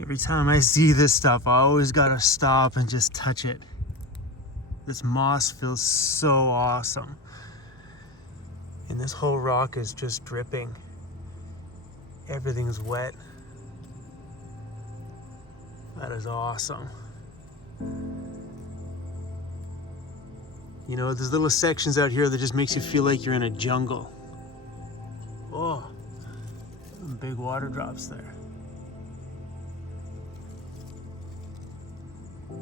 Every time I see this stuff, I always gotta stop and just touch it. This moss feels so awesome. And this whole rock is just dripping. Everything's wet. That is awesome. You know, there's little sections out here that just makes you feel like you're in a jungle. Oh, some big water drops there.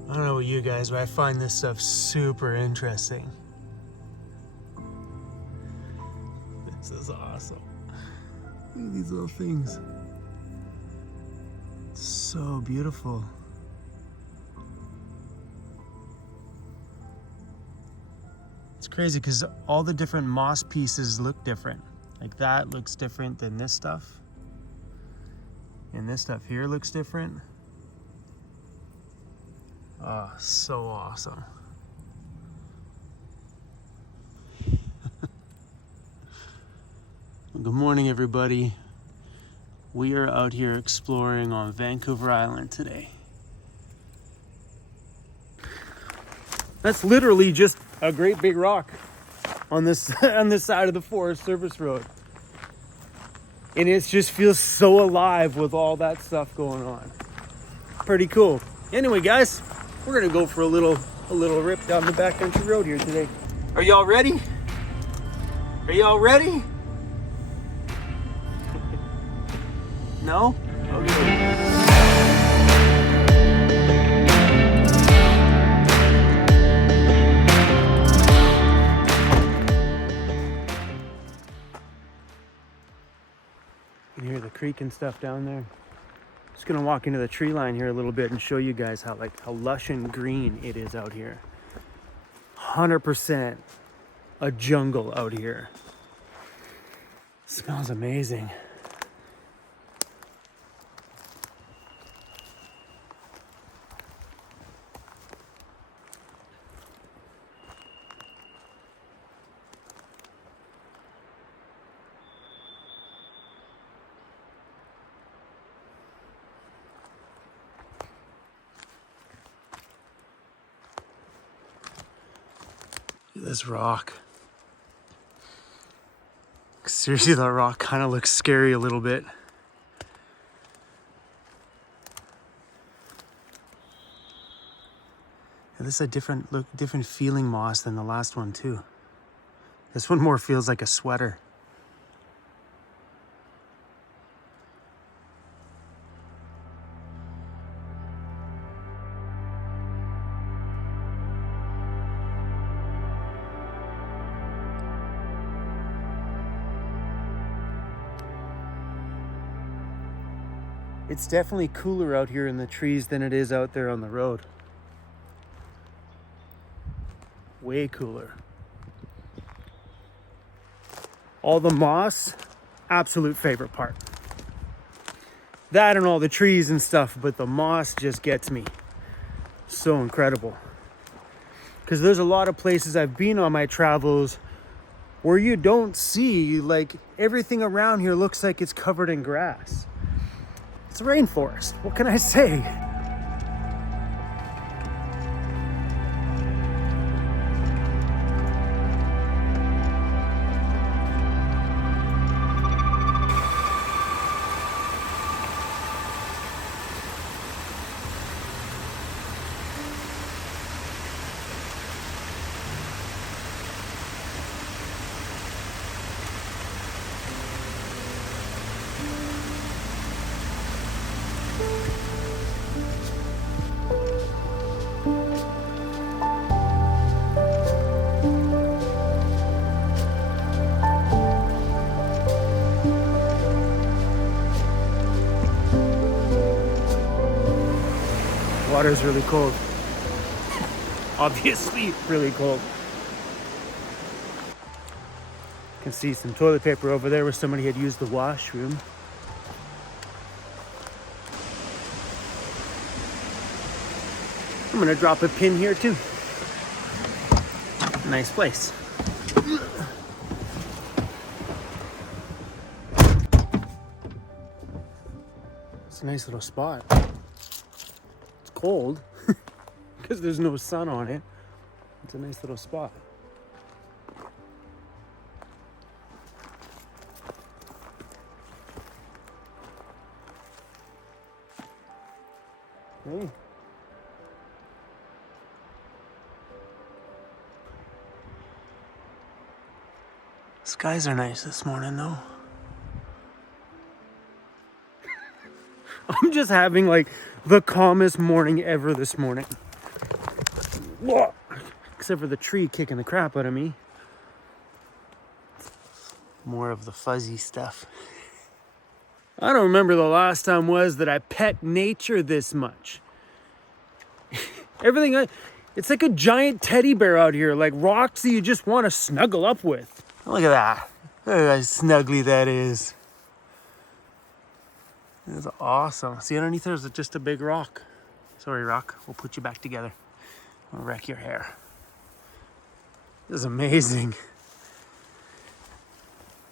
I don't know about you guys, but I find this stuff super interesting. This is awesome. Look at these little things. It's so beautiful. It's crazy because all the different moss pieces look different. Like that looks different than this stuff. And this stuff here looks different. Oh, so awesome. Good morning, everybody. We are out here exploring on Vancouver Island today. That's literally just a great big rock on this on this side of the Forest Service Road. And it just feels so alive with all that stuff going on. Pretty cool. Anyway, guys, we're gonna go for a little rip down the backcountry road here today. Are y'all ready? Are y'all ready? No? Okay. You can hear the creek and stuff down there. Just gonna walk into the tree line here a little bit and show you guys how lush and green it is out here. 100% a jungle out here. Smells amazing. This rock. Seriously, that rock kind of looks scary a little bit. And this is a different feeling moss than the last one too. This one more feels like a sweater. It's definitely cooler out here in the trees than it is out there on the road. Way cooler. All the moss, absolute favorite part. That and all the trees and stuff, but the moss just gets me. So incredible. Because there's a lot of places I've been on my travels where you don't see, like, everything around here looks like it's covered in grass. It's a rainforest. What can I say? Water's really cold. Obviously really cold. You can see some toilet paper over there where somebody had used the washroom. I'm gonna drop a pin here too. Nice place. It's a nice little spot. cold because there's no sun on it. It's a nice little spot. Hey. Skies are nice this morning though. I'm just having like the calmest morning ever this morning. Whoa. Except for the tree kicking the crap out of me. More of the fuzzy stuff. I don't remember the last time was that I pet nature this much. Everything, it's like a giant teddy bear out here, like rocks that you just want to snuggle up with. Look at that. Look at how snuggly that is. That's awesome. See underneath there's just a big rock. Sorry, rock. We'll put you back together. We'll wreck your hair. This is amazing.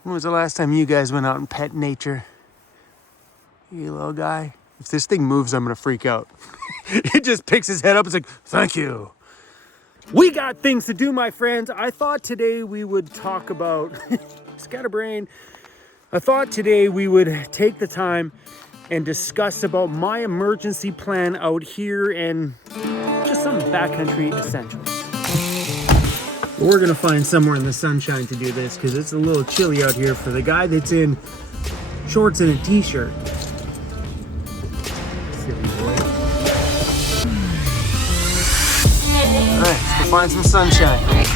When was the last time you guys went out and pet nature? You little guy. If this thing moves, I'm gonna freak out. It just picks his head up. It's like, thank you. We got things to do, my friends. I thought today we would talk about scatterbrain. I thought today we would take the time and discuss about my emergency plan out here and just some backcountry essentials. We're gonna find somewhere in the sunshine to do this because it's a little chilly out here for the guy that's in shorts and a t-shirt. Silly boy. All right, let's go find some sunshine.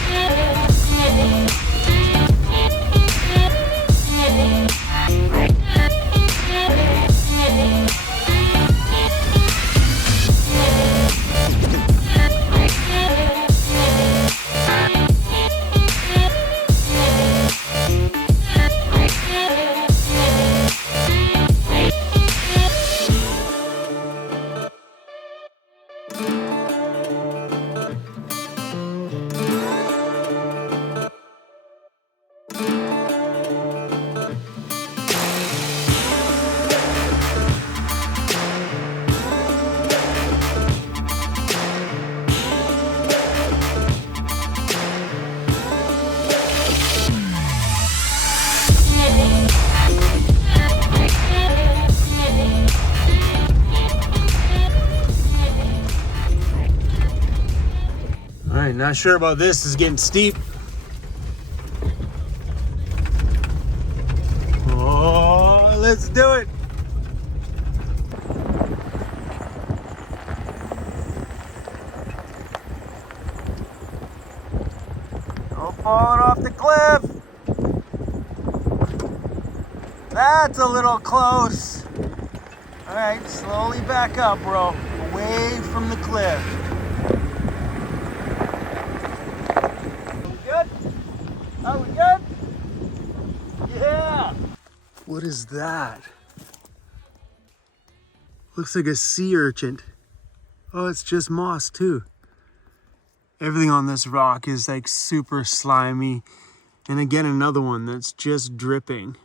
Not sure about this. This is getting steep. Oh, let's do it. No falling off the cliff. That's a little close. All right, slowly back up, bro. Away from the cliff. Are we good? Yeah! What is that? Looks like a sea urchin. Oh, it's just moss too. Everything on this rock is like super slimy. And again, another one that's just dripping.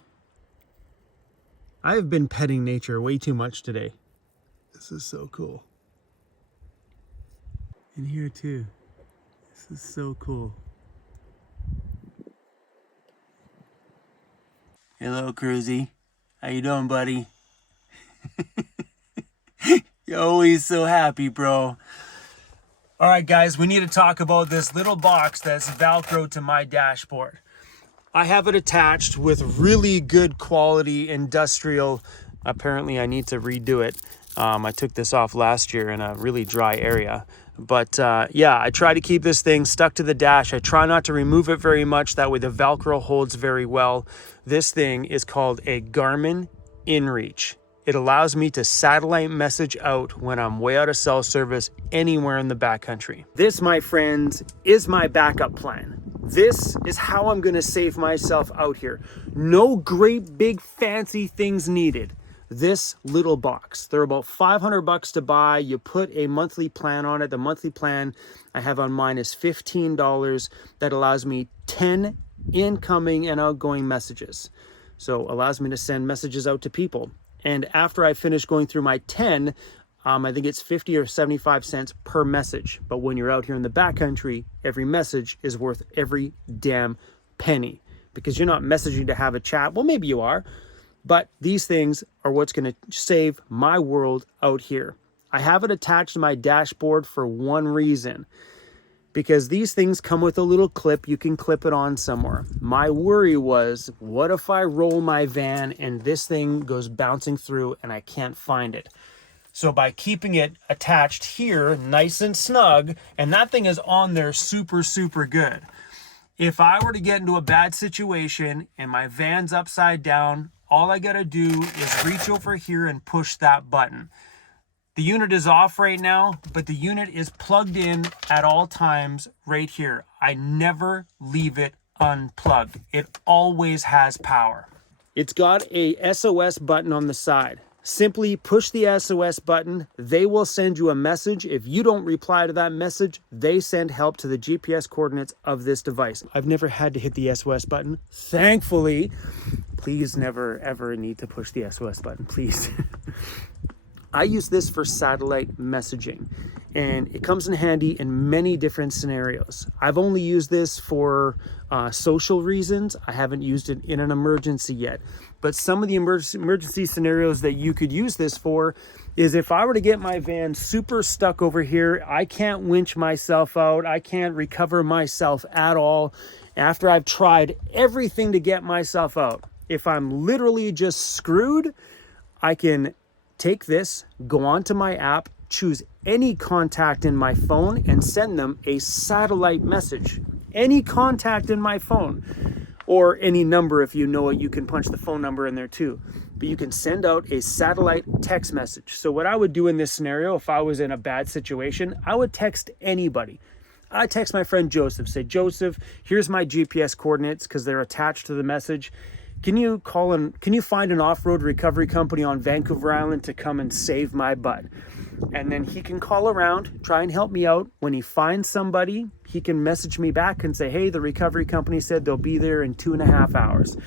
I've been petting nature way too much today. This is so cool. And here too. This is so cool. Hello, CRUZ. How you doing, buddy? You're always so happy, bro. All right, guys, we need to talk about this little box that's Velcro to my dashboard. I have it attached with really good quality industrial. Apparently, I need to redo it. I took this off last year in a really dry area. But yeah, I try to keep this thing stuck to the dash. I try not to remove it very much. That way the Velcro holds very well. This thing is called a Garmin InReach. It allows me to satellite message out when I'm way out of cell service anywhere in the backcountry. This, my friends, is my backup plan. This is how I'm gonna save myself out here. No great big fancy things needed. This little box. They're about $500 to buy. You put a monthly plan on it. The monthly plan I have on mine is $15. That allows me 10 incoming and outgoing messages. So allows me to send messages out to people. And after I finish going through my 10, I think it's 50 or 75 cents per message. But when you're out here in the backcountry, every message is worth every damn penny, because you're not messaging to have a chat. Well, maybe you are, but these things are what's going to save my world out here. I have it attached to my dashboard for one reason, because these things come with a little clip. You can clip it on somewhere. My worry was, what if I roll my van and this thing goes bouncing through and I can't find it? So by keeping it attached here, nice and snug, and that thing is on there super, super good. If I were to get into a bad situation and my van's upside down, all I gotta do is reach over here and push that button. The unit is off right now, but the unit is plugged in at all times right here. I never leave it unplugged. It always has power. It's got a SOS button on the side. Simply push the SOS button. They will send you a message. If you don't reply to that message, they send help to the GPS coordinates of this device. I've never had to hit the SOS button, thankfully. Please never ever need to push the SOS button, please. I use this for satellite messaging, and it comes in handy in many different scenarios. I've only used this for social reasons. I haven't used it in an emergency yet. But some of the emergency scenarios that you could use this for is if I were to get my van super stuck over here, I can't winch myself out, I can't recover myself at all after I've tried everything to get myself out. If I'm literally just screwed, I can take this, go onto my app, choose any contact in my phone and send them a satellite message. Any contact in my phone, or any number. If you know it, you can punch the phone number in there too. But you can send out a satellite text message. So what I would do in this scenario, if I was in a bad situation, I would text anybody. I text my friend Joseph, say, Joseph, here's my GPS coordinates, because they're attached to the message. Can you find an off-road recovery company on Vancouver Island to come and save my butt? And then he can call around, try and help me out. When he finds somebody, he can message me back and say, hey, the recovery company said they'll be there in 2.5 hours.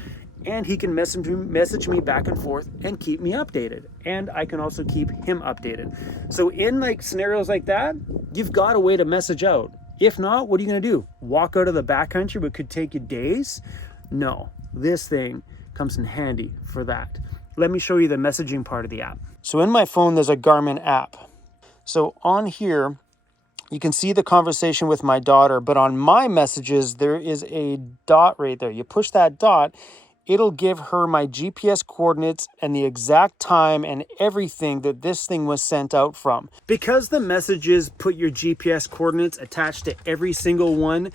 And he can message me back and forth and keep me updated. And I can also keep him updated. So in like scenarios like that, you've got a way to message out. If not, what are you gonna do? Walk out of the backcountry, but could take you days? No. This thing comes in handy for that. Let me show you the messaging part of the app. So in my phone, there's a Garmin app. So on here, you can see the conversation with my daughter, but on my messages, there is a dot right there. You push that dot, it'll give her my GPS coordinates and the exact time and everything that this thing was sent out from. Because the messages put your GPS coordinates attached to every single one,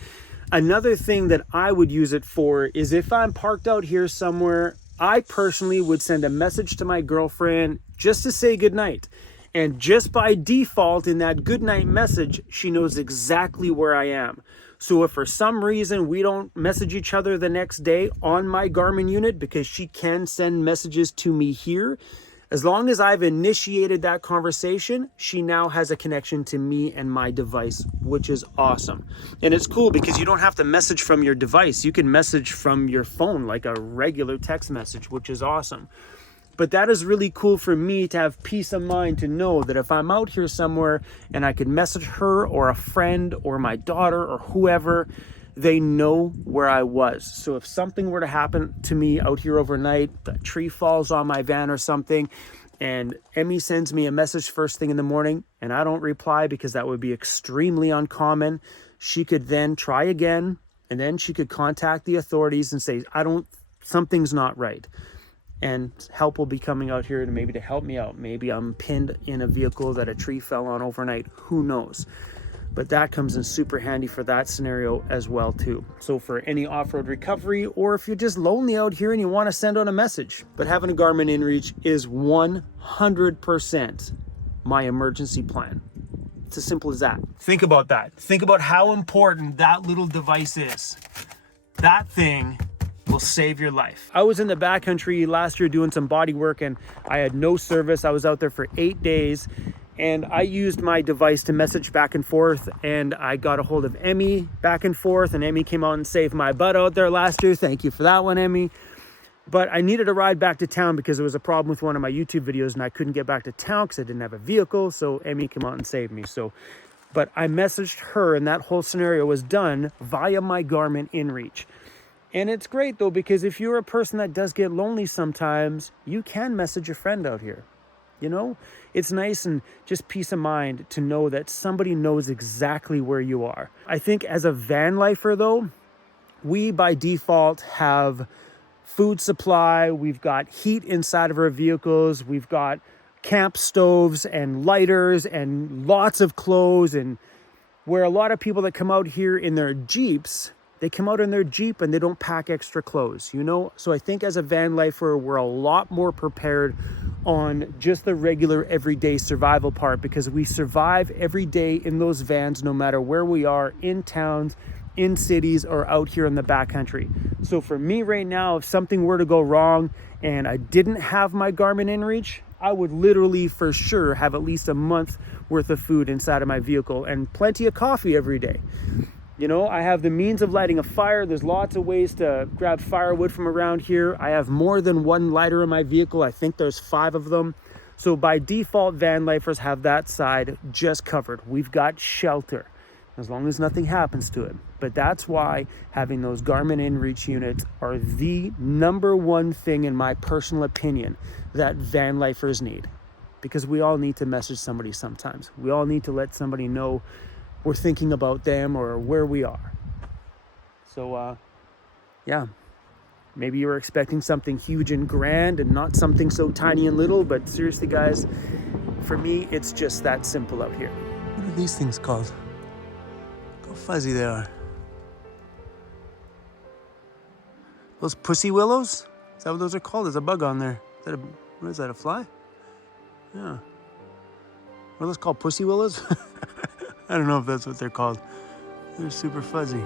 another thing that I would use it for is if I'm parked out here somewhere, I personally would send a message to my girlfriend just to say goodnight. And just by default in that goodnight message, she knows exactly where I am. So if for some reason we don't message each other the next day on my Garmin unit, because she can send messages to me here, as long as I've initiated that conversation, she now has a connection to me and my device, which is awesome. And it's cool because you don't have to message from your device. You can message from your phone like a regular text message, which is awesome. But that is really cool for me to have peace of mind to know that if I'm out here somewhere and I can message her or a friend or my daughter or whoever, they know where I was. So if something were to happen to me out here overnight, the tree falls on my van or something, and Emmy sends me a message first thing in the morning and I don't reply because that would be extremely uncommon, she could then try again, and then she could contact the authorities and say, something's not right. And help will be coming out here to help me out. Maybe I'm pinned in a vehicle that a tree fell on overnight, who knows? But that comes in super handy for that scenario as well too. So for any off-road recovery, or if you're just lonely out here and you want to send out a message. But having a Garmin inReach is 100% my emergency plan. It's as simple as that. Think about that. Think about how important that little device is. That thing will save your life. I was in the backcountry last year doing some body work and I had no service. I was out there for 8 days. And I used my device to message back and forth, and I got a hold of Emmy back and forth, and Emmy came out and saved my butt out there last year. Thank you for that one, Emmy. But I needed a ride back to town because there was a problem with one of my YouTube videos and I couldn't get back to town because I didn't have a vehicle. So Emmy came out and saved me. But I messaged her and that whole scenario was done via my Garmin InReach. And it's great though, because if you're a person that does get lonely sometimes, you can message a friend out here. You know, it's nice and just peace of mind to know that somebody knows exactly where you are. I think as a van lifer though, we by default have food supply, we've got heat inside of our vehicles, we've got camp stoves and lighters and lots of clothes. And where a lot of people that come out here in their Jeeps, they come out in their Jeep and they don't pack extra clothes, you know? So I think as a van lifer, we're a lot more prepared on just the regular everyday survival part, because we survive every day in those vans, no matter where we are, in towns, in cities, or out here in the backcountry. So for me right now, if something were to go wrong and I didn't have my Garmin InReach, I would literally for sure have at least a month worth of food inside of my vehicle and plenty of coffee every day. You know, I have the means of lighting a fire. There's lots of ways to grab firewood from around here. I have more than one lighter in my vehicle. I think there's 5 of them. So by default, van lifers have that side just covered. We've got shelter, as long as nothing happens to it. But that's why having those Garmin InReach units are the #1 thing, in my personal opinion, that van lifers need. Because we all need to message somebody sometimes. We all need to let somebody know we're thinking about them or where we are. So, yeah, maybe you were expecting something huge and grand and not something so tiny and little, but seriously, guys, for me, it's just that simple out here. What are these things called? Look how fuzzy they are. Those pussy willows? Is that what those are called? There's a bug on there. What is that, a fly? Yeah. What are those called, pussy willows? I don't know if that's what they're called. They're super fuzzy.